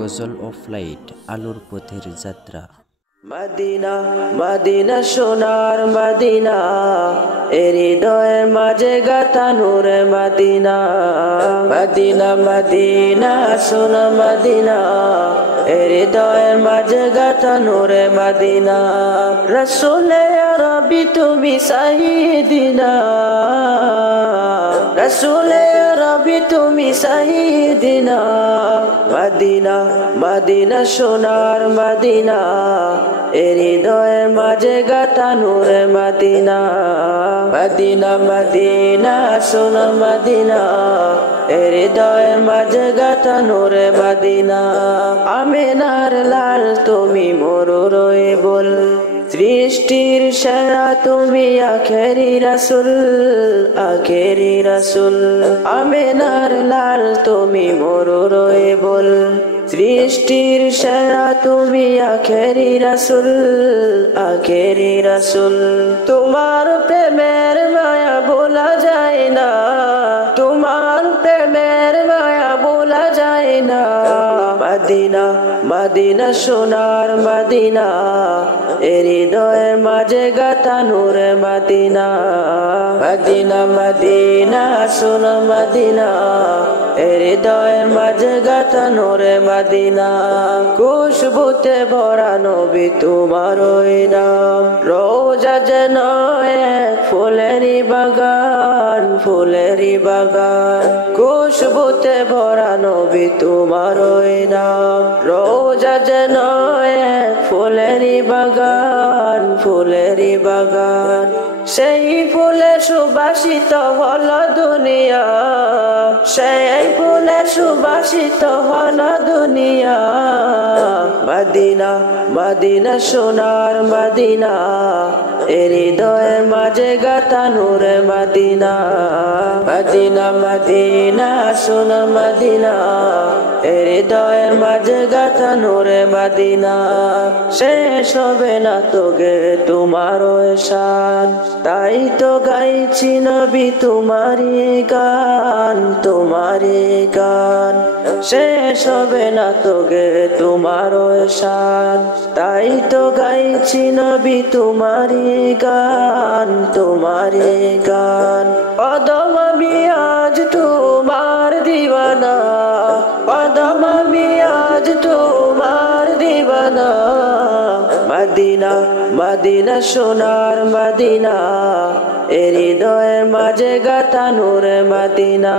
Ghazal of light, আলোর পথের যাত্রা। মদিনা মদিনা সোনার মদিনা, হৃদয়ের মাঝে গাথা নূরে মদিনা। মদিনা মদিনা সোনা মদিনা, হৃদয়ের মাঝে গাথা নূরে মদিনা। রসুলে আরবি তুমি সাইয়্যিদিনা, রসুলে আরবি তুমি সাইয়্যিদিনা। মদিনা মদিনা সোনার মদিনা, হৃদয়ের মাঝে গাথা নূরে মদিনা। মদিনা মদিনা সোনা মদিনা, হৃদয়ের মাঝে গাথা নূরে মদিনা। আমিনার লাল তুমি মরুর বল, সৃষ্টির সেরা তুমি আখেরি রাসূল, আখেরি রাসূল। আমিনার লাল তুমি মরুর বল, সৃষ্টির সেরা তুমি আখেরি রাসূল, আখেরি রাসূল। তোমার প্রেমের মায়া ভোলা যায় না, তোমার প্রেমের মায়া ভোলা যায় না। মদিনা মদিনা সোনার মদিনা, হৃদয়ের মাঝে গাথা নূরে মদিনা। মদিনা মদিনা সোনা মদিনা, হৃদয়ের মাঝে গাথা নূরে মদিনা। খুশবুতে ভরা নবী তোমার ওই নাম, রোজা যেন এক ফুলেরই বাগান, ফুলেরই বাগান। খুশবুতে ভরা নবী তোমার ওই নাম, রোজা যেন এক ফুলেরই বাগান, ফুলেরই বাগান। সেই ফুলে সুবাসিত হলো দুনিয়া, সেই ফুলে সুবাসিত হলো দুনিয়া। মদিনা মদিনা সোনার মদিনা, হৃদয়ের মাঝে গাথা নূরে মদিনা। মদিনা মদিনা সোনা মদিনা, হৃদয়ের মাঝে গাথা নূরে মদিনা। শেষ হবে না তো গে তোমার শান, তাই তো গাইছি নবী তোমারি গান, তোমারি গান। শেষ হবে না তো গে তোমার শান, তাই তো গাইছি নবী তোমারি গান, তোমারি গান। কদম আমি আজ তোমার দিওয়ানা, কদম আমি আজ তোমার দিওয়ানা। মদিনা মদিনা সোনার মদিনা, হৃদয়ের মাঝে গাথা নূরে মদিনা।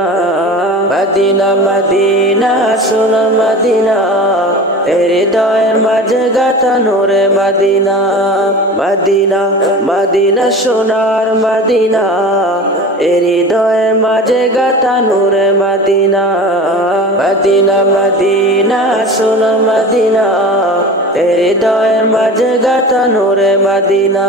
মদিনা মদিনা সোনা মদিনা, হৃদয়ের মাঝে গাথা নূরে মদিনা। মদিনা মদিনা সোনার মদিনা, হৃদয়ের মাঝে গাথা নূরে মদিনা। মদিনা মদিনা সোনা মদিনা, হৃদয়ের মাঝে গাথা নূরে মদিনা।